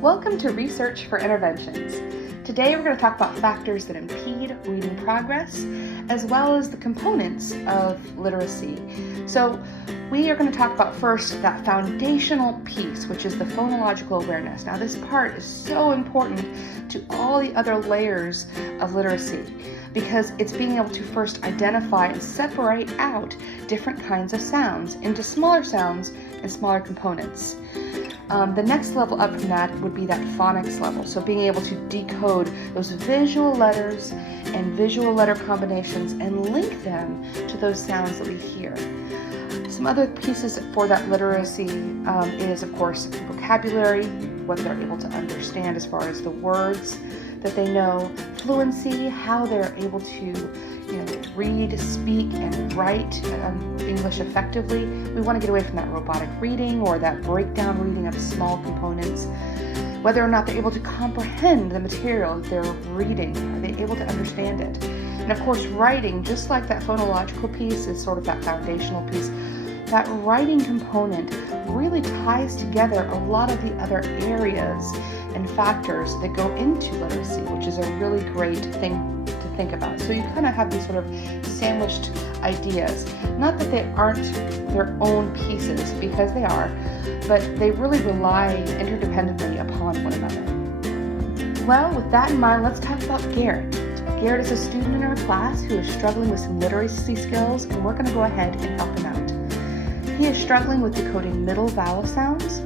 Welcome to Research for Interventions. Today we're going to talk about factors that impede reading progress, as well as the components of literacy. So we are going to talk about first that foundational piece, which is the phonological awareness. Now this part is so important to all the other layers of literacy because it's being able to first identify and separate out different kinds of sounds into smaller sounds and smaller components. The next level up from that would be that phonics level. So being able to decode those visual letters and visual letter combinations and link them to those sounds that we hear. Some other pieces for that literacy is, of course, vocabulary, what they're able to understand as far as the words that they know, fluency, how they're able to read, speak, and write English effectively. We want to get away from that robotic reading or that breakdown reading of small components. Whether or not they're able to comprehend the material they're reading, are they able to understand it? And of course, writing, just like that phonological piece is sort of that foundational piece, that writing component really ties together a lot of the other areas and factors that go into literacy, which is a really great thing to think about. So you kind of have these sort of sandwiched ideas. Not that they aren't their own pieces, because they are, but they really rely interdependently upon one another. Well, with that in mind, let's talk about Garrett. Garrett is a student in our class who is struggling with some literacy skills, and we're going to go ahead and help him out. He is struggling with decoding middle vowel sounds.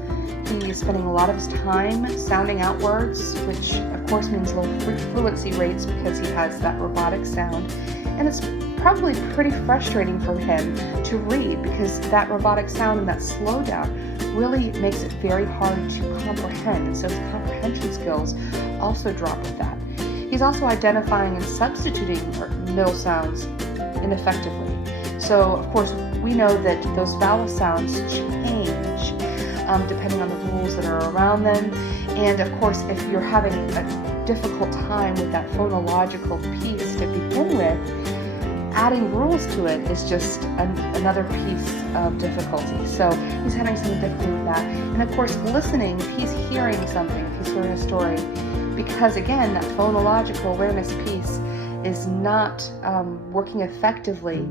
He is spending a lot of his time sounding out words, which of course means low fluency rates because he has that robotic sound. And it's probably pretty frustrating for him to read because that robotic sound and that slowdown really makes it very hard to comprehend. And so his comprehension skills also drop with that. He's also identifying and substituting middle sounds ineffectively. So, of course, we know that those vowel sounds change depending on the rules that are around them. And, of course, if you're having a difficult time with that phonological piece to begin with, adding rules to it is just another piece of difficulty. So he's having some difficulty with that. And, of course, listening, if he's hearing something, if he's hearing a story, because, again, that phonological awareness piece is not working effectively,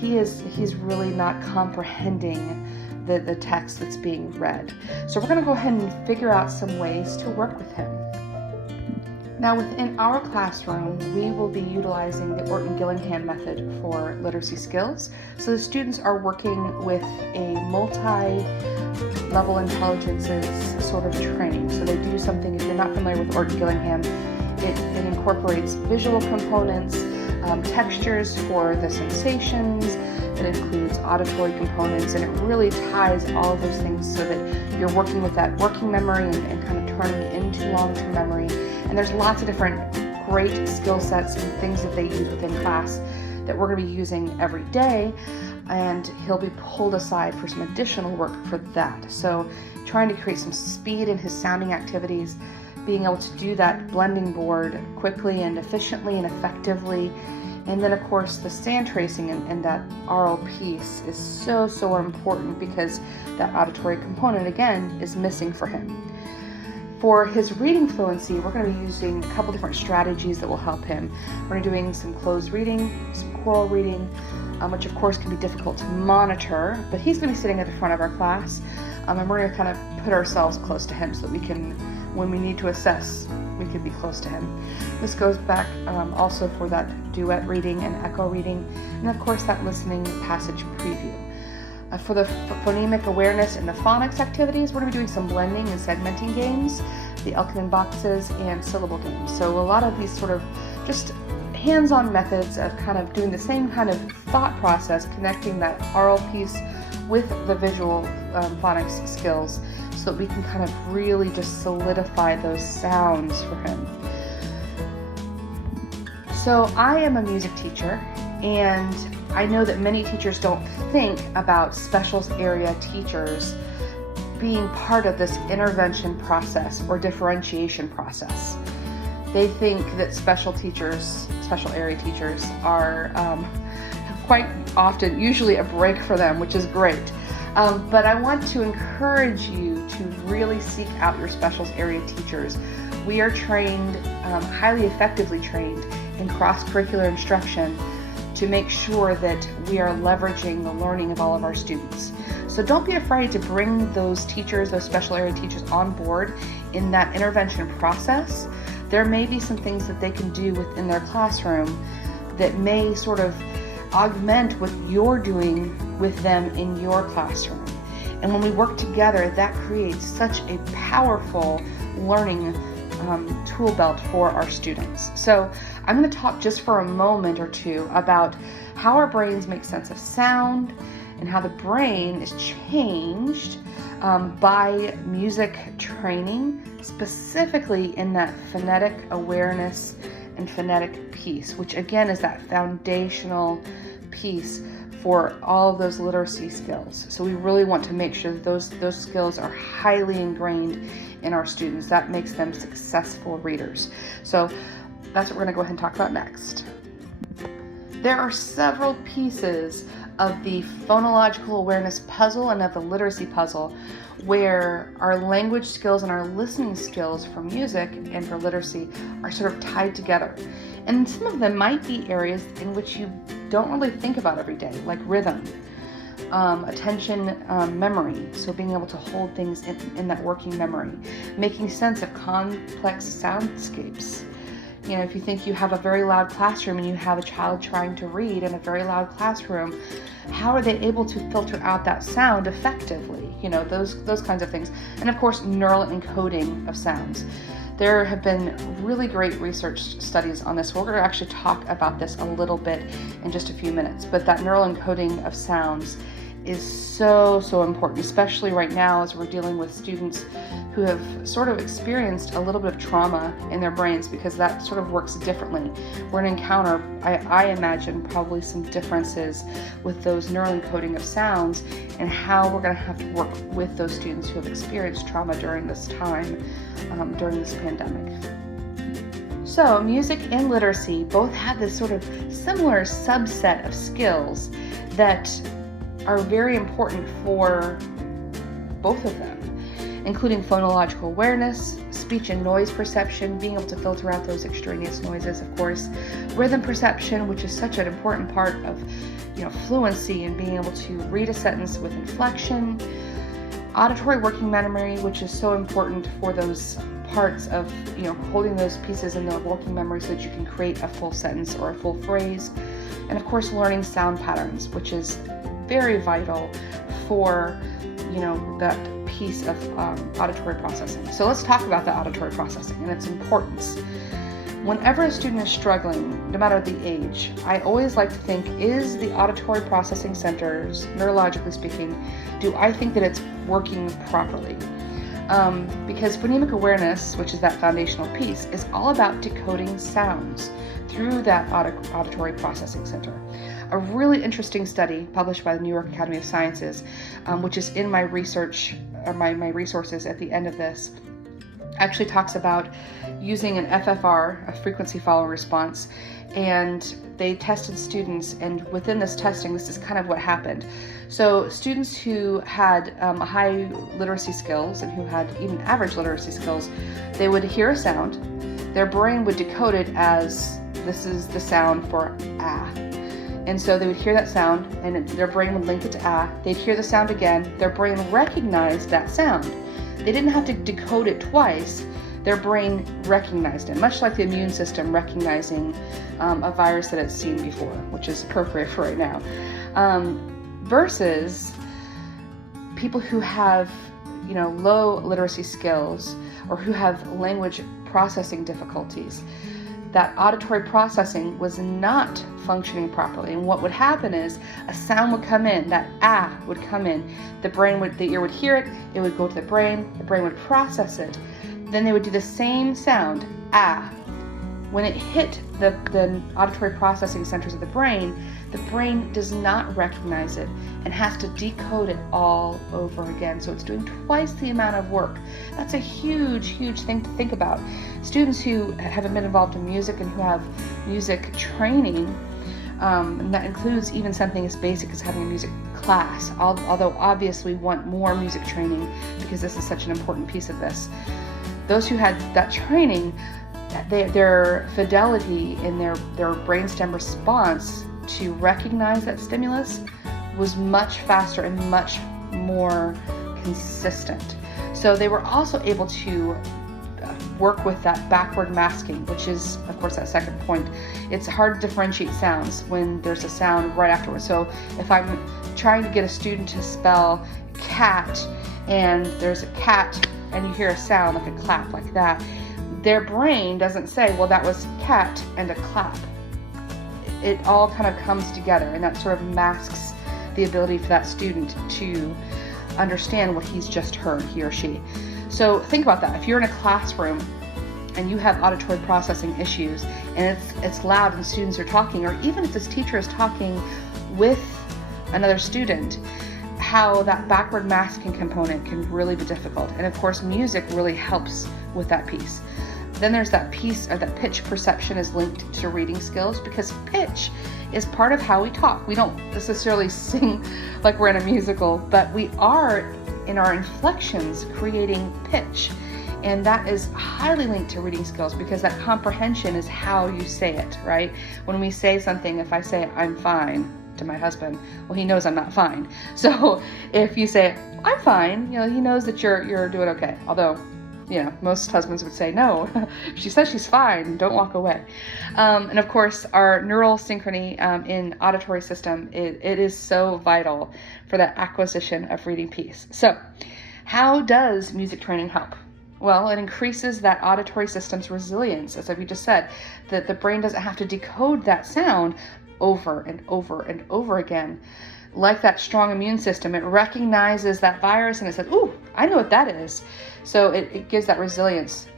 he's really not comprehending the text that's being read. So we're going to go ahead and figure out some ways to work with him. Now within our classroom, we will be utilizing the Orton-Gillingham method for literacy skills. So the students are working with a multi-level intelligences sort of training. So they do something, if you're not familiar with Orton-Gillingham, it incorporates visual components, textures for the sensations, it includes auditory components, and it really ties all of those things so that you're working with that working memory and kind of turning it into long-term memory. And there's lots of different great skill sets and things that they use within class that we're going to be using every day, and he'll be pulled aside for some additional work for that. So trying to create some speed in his sounding activities, being able to do that blending board quickly and efficiently and effectively. And then, of course, the sand tracing and that oral piece is so important because that auditory component, again, is missing for him. For his reading fluency, we're going to be using a couple different strategies that will help him. We're doing some closed reading, some choral reading, which of course can be difficult to monitor, but he's going to be sitting at the front of our class, and we're going to kind of put ourselves close to him so that we can, when we need to assess, we can be close to him. This goes back also for that duet reading and echo reading, and of course that listening passage preview. For the phonemic awareness and the phonics activities, we're going to be doing some blending and segmenting games, the Elkin boxes, and syllable games. So a lot of these sort of just hands-on methods of kind of doing the same kind of thought process, connecting that oral piece with the visual phonics skills so that we can kind of really just solidify those sounds for him. So I am a music teacher, and I know that many teachers don't think about special area teachers being part of this intervention process or differentiation process. They think that special area teachers are quite often, usually a break for them, which is great. But I want to encourage you to really seek out your specials area teachers. We are trained, highly effectively trained in cross-curricular instruction to make sure that we are leveraging the learning of all of our students. So don't be afraid to bring those teachers, those special area teachers on board in that intervention process. There may be some things that they can do within their classroom that may sort of augment what you're doing with them in your classroom. And when we work together, that creates such a powerful learning tool belt for our students. So I'm going to talk just for a moment or two about how our brains make sense of sound and how the brain is changed by music training, specifically in that phonetic awareness and phonetic piece, which again is that foundational piece for all of those literacy skills. So we really want to make sure that those skills are highly ingrained in our students. That makes them successful readers. So that's what we're going to go ahead and talk about next. There are several pieces of the phonological awareness puzzle and of the literacy puzzle where our language skills and our listening skills for music and for literacy are sort of tied together. And some of them might be areas in which you don't really think about every day, like rhythm, attention, memory, so being able to hold things in that working memory, making sense of complex soundscapes. You know, if you think you have a very loud classroom and you have a child trying to read in a very loud classroom, how are they able to filter out that sound effectively? You know, those kinds of things. And of course, neural encoding of sounds. There have been really great research studies on this. We're going to actually talk about this a little bit in just a few minutes, but that neural encoding of sounds is so important, especially right now as we're dealing with students who have sort of experienced a little bit of trauma in their brains, because that sort of works differently. We're going to encounter, I imagine, probably some differences with those neural encoding of sounds and how we're going to have to work with those students who have experienced trauma during this time, during this pandemic. So music and literacy both have this sort of similar subset of skills that are very important for both of them, including phonological awareness, speech and noise perception, being able to filter out those extraneous noises, of course, rhythm perception, which is such an important part of, fluency and being able to read a sentence with inflection, auditory working memory, which is so important for those parts of, holding those pieces in the working memory so that you can create a full sentence or a full phrase, and of course, learning sound patterns, which is very vital for, that piece of auditory processing. So let's talk about the auditory processing and its importance. Whenever a student is struggling, no matter the age, I always like to think, is the auditory processing centers, neurologically speaking, do I think that it's working properly? Because phonemic awareness, which is that foundational piece, is all about decoding sounds through that auditory processing center. A really interesting study published by the New York Academy of Sciences, which is in my research, my resources at the end of this, actually talks about using an FFR, a frequency follow response, and they tested students, and within this testing, this is kind of what happened. So students who had high literacy skills and who had even average literacy skills, they would hear a sound, their brain would decode it as, this is the sound for ah. And so they would hear that sound and their brain would link it to ah. They'd hear the sound again, their brain recognized that sound. They didn't have to decode it twice, their brain recognized it, much like the immune system recognizing a virus that it's seen before, which is appropriate for right now. Versus people who have, low literacy skills or who have language processing difficulties. That auditory processing was not functioning properly. And what would happen is a sound would come in, that ah would come in, the ear would hear it, it would go to the brain would process it. Then they would do the same sound, ah. When it hit the auditory processing centers of the brain does not recognize it and has to decode it all over again. So it's doing twice the amount of work. That's a huge thing to think about. Students who haven't been involved in music and who have music training, and that includes even something as basic as having a music class, although obviously we want more music training because this is such an important piece of this. Those who had that training, their fidelity in their brainstem response to recognize that stimulus was much faster and much more consistent. So they were also able to work with that backward masking, which is, of course, that second point. It's hard to differentiate sounds when there's a sound right afterwards. So if I'm trying to get a student to spell cat and there's a cat and you hear a sound like a clap like that, their brain doesn't say, well, that was cat and a clap. It all kind of comes together, and that sort of masks the ability for that student to understand what he's just heard, he or she. So think about that. If you're in a classroom and you have auditory processing issues and it's loud and students are talking, or even if this teacher is talking with another student, how that backward masking component can really be difficult. And of course, music really helps with that piece. Then there's that piece, or that pitch perception is linked to reading skills, because pitch is part of how we talk. We don't necessarily sing like we're in a musical, but we are in our inflections creating pitch. And that is highly linked to reading skills, because that comprehension is how you say it, right? When we say something, if I say I'm fine to my husband, well, he knows I'm not fine. So if you say I'm fine, he knows that you're doing okay. Although, most husbands would say, no, she says she's fine, don't walk away. And of course, our neural synchrony in auditory system, it is so vital for that acquisition of reading piece. So how does music training help? Well, it increases that auditory system's resilience. As we just said, that the brain doesn't have to decode that sound over and over and over again. Like that strong immune system, it recognizes that virus and it says, ooh, I know what that is. So it gives that resilience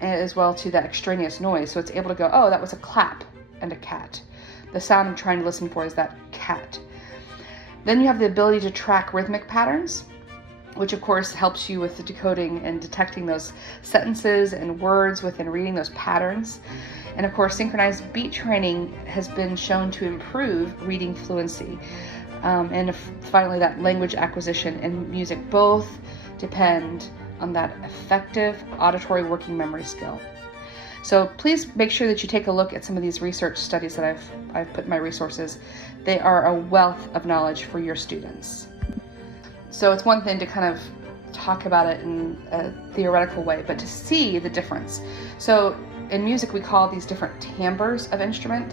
as well to that extraneous noise. So it's able to go, oh, that was a clap and a cat. The sound I'm trying to listen for is that cat. Then you have the ability to track rhythmic patterns, which of course helps you with the decoding and detecting those sentences and words within reading those patterns. And of course, synchronized beat training has been shown to improve reading fluency. And finally, that language acquisition and music both depend on that effective auditory working memory skill. So please make sure that you take a look at some of these research studies that I've put in my resources. They are a wealth of knowledge for your students. So it's one thing to kind of talk about it in a theoretical way, but to see the difference. So in music, we call these different timbres of instrument.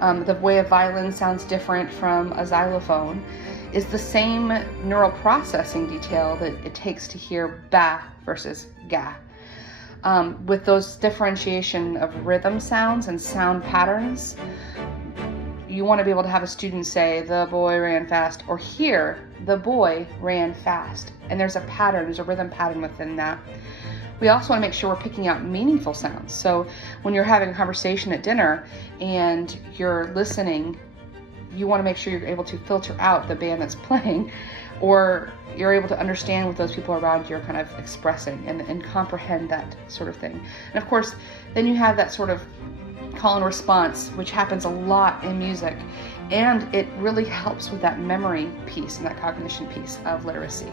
The way a violin sounds different from a xylophone is the same neural processing detail that it takes to hear ba versus ga. With those differentiation of rhythm sounds and sound patterns, you want to be able to have a student say, the boy ran fast, or hear, the boy ran fast. And there's a pattern, there's a rhythm pattern within that. We also want to make sure we're picking out meaningful sounds. So when you're having a conversation at dinner and you're listening, you want to make sure you're able to filter out the band that's playing, or you're able to understand what those people around you are kind of expressing and comprehend that sort of thing. And of course, then you have that sort of call and response, which happens a lot in music, and it really helps with that memory piece and that cognition piece of literacy.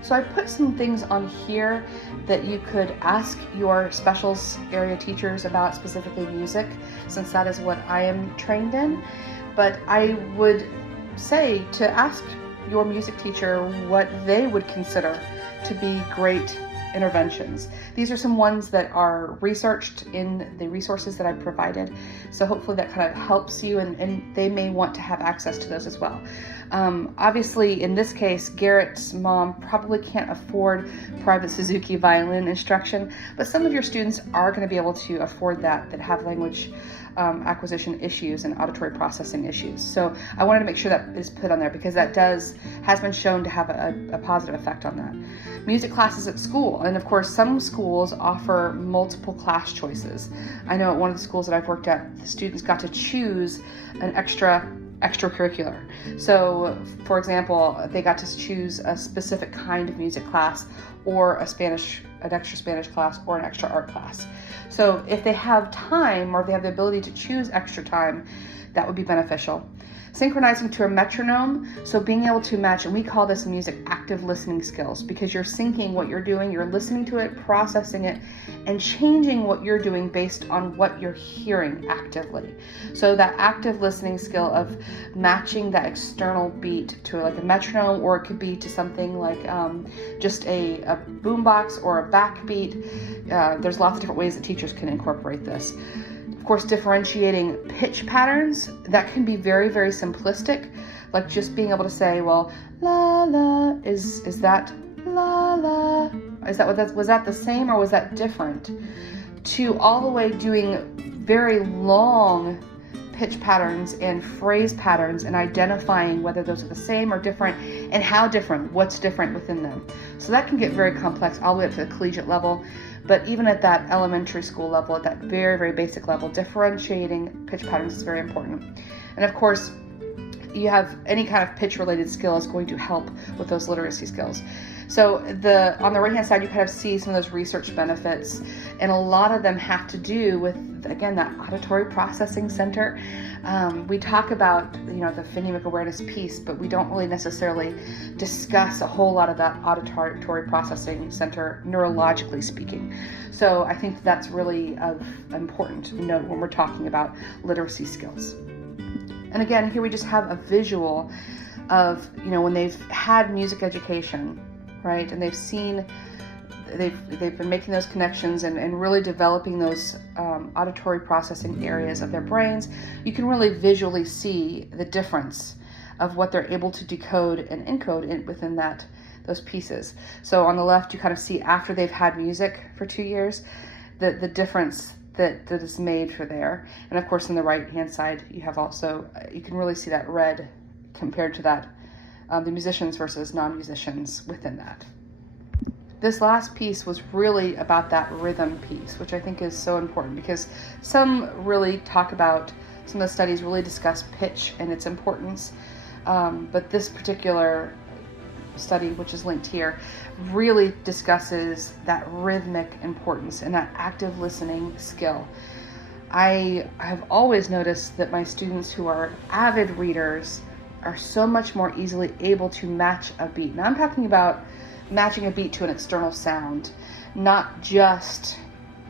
So I put some things on here that you could ask your specials area teachers about, specifically music, since that is what I am trained in. But I would say to ask your music teacher what they would consider to be great interventions. These are some ones that are researched in the resources that I provided. So hopefully that kind of helps you, and they may want to have access to those as well. Obviously, in this case, Garrett's mom probably can't afford private Suzuki violin instruction, but some of your students are going to be able to afford that have language acquisition issues and auditory processing issues. So I wanted to make sure that is put on there, because that has been shown to have a positive effect on that. Music classes at school, and of course some schools offer multiple class choices. I know at one of the schools that I've worked at, the students got to choose an extracurricular. So for example, they got to choose a specific kind of music class, or an extra Spanish class, or an extra art class. So if they have time, or if they have the ability to choose extra time, that would be beneficial. Synchronizing to a metronome, so being able to match, and we call this in music active listening skills, because you're syncing what you're doing, you're listening to it, processing it, and changing what you're doing based on what you're hearing actively. So that active listening skill of matching that external beat to like a metronome, or it could be to something like just a boombox or a backbeat. There's lots of different ways that teachers can incorporate this. Of course, differentiating pitch patterns, that can be very, very simplistic, like just being able to say, well, la la, is that la la? Was that the same or was that different? To all the way doing very long pitch patterns and phrase patterns and identifying whether those are the same or different, and how different, what's different within them. So that can get very complex all the way up to the collegiate level. But even at that elementary school level, at that very, very basic level, differentiating pitch patterns is very important. And of course, you have any kind of pitch related skill is going to help with those literacy skills. So on the right hand side, you kind of see some of those research benefits, and a lot of them have to do with, again, that auditory processing center. We talk about, the phonemic awareness piece, but we don't really necessarily discuss a whole lot of that auditory processing center neurologically speaking. So I think that's really of important note when we're talking about literacy skills. And again, here we just have a visual of, when they've had music education, right? And they've been making those connections and really developing those auditory processing areas of their brains. You can really visually see the difference of what they're able to decode and encode within those pieces. So on the left, you kind of see after they've had music for 2 years, the difference that is made for there. And of course, on the right hand side, you have also, you can really see that red compared to that, the musicians versus non-musicians within that. This last piece was really about that rhythm piece, which I think is so important, because some really talk about, some of the studies really discuss pitch and its importance. But this particular study, which is linked here, really discusses that rhythmic importance and that active listening skill. I have always noticed that my students who are avid readers are so much more easily able to match a beat. Now I'm talking about matching a beat to an external sound, not just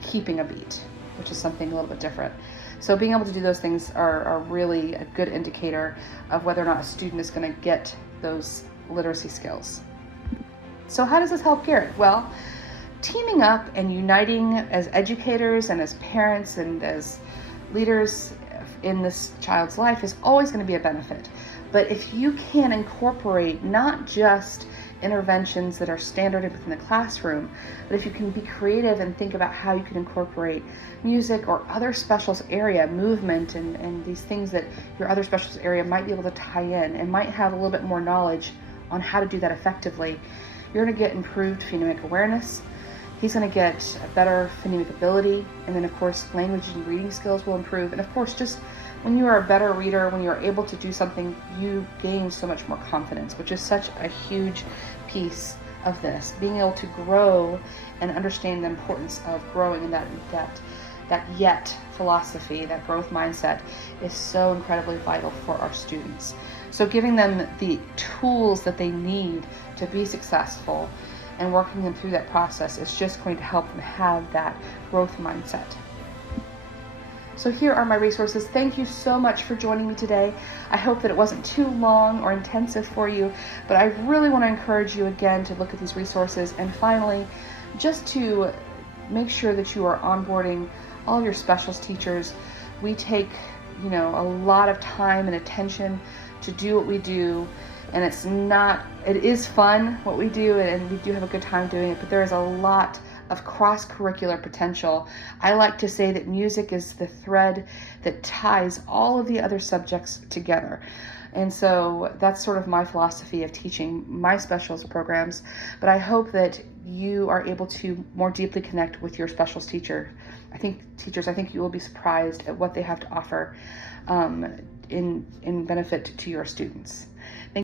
keeping a beat, which is something a little bit different. So being able to do those things are really a good indicator of whether or not a student is going to get those literacy skills. So how does this help Garrett? Well, teaming up and uniting as educators and as parents and as leaders in this child's life is always going to be a benefit. But if you can incorporate not just interventions that are standard within the classroom, but if you can be creative and think about how you can incorporate music or other specials area, movement, and these things that your other specials area might be able to tie in and might have a little bit more knowledge on how to do that effectively, you're going to get improved phonemic awareness. He's going to get a better phonemic ability, and then of course language and reading skills will improve. And of course, just when you are a better reader, when you're able to do something, you gain so much more confidence, which is such a huge piece of this. Being able to grow and understand the importance of growing in that yet philosophy, that growth mindset, is so incredibly vital for our students. So giving them the tools that they need to be successful and working them through that process is just going to help them have that growth mindset. So here are my resources. Thank you so much for joining me today. I hope that it wasn't too long or intensive for you, but I really want to encourage you again to look at these resources, and finally, just to make sure that you are onboarding all your specials teachers. We take, a lot of time and attention to do what we do, and it is fun what we do, and we do have a good time doing it, but there is a lot of cross-curricular potential. I like to say that music is the thread that ties all of the other subjects together. And so that's sort of my philosophy of teaching my specials programs. But I hope that you are able to more deeply connect with your specials teacher. I think you will be surprised at what they have to offer in benefit to your students.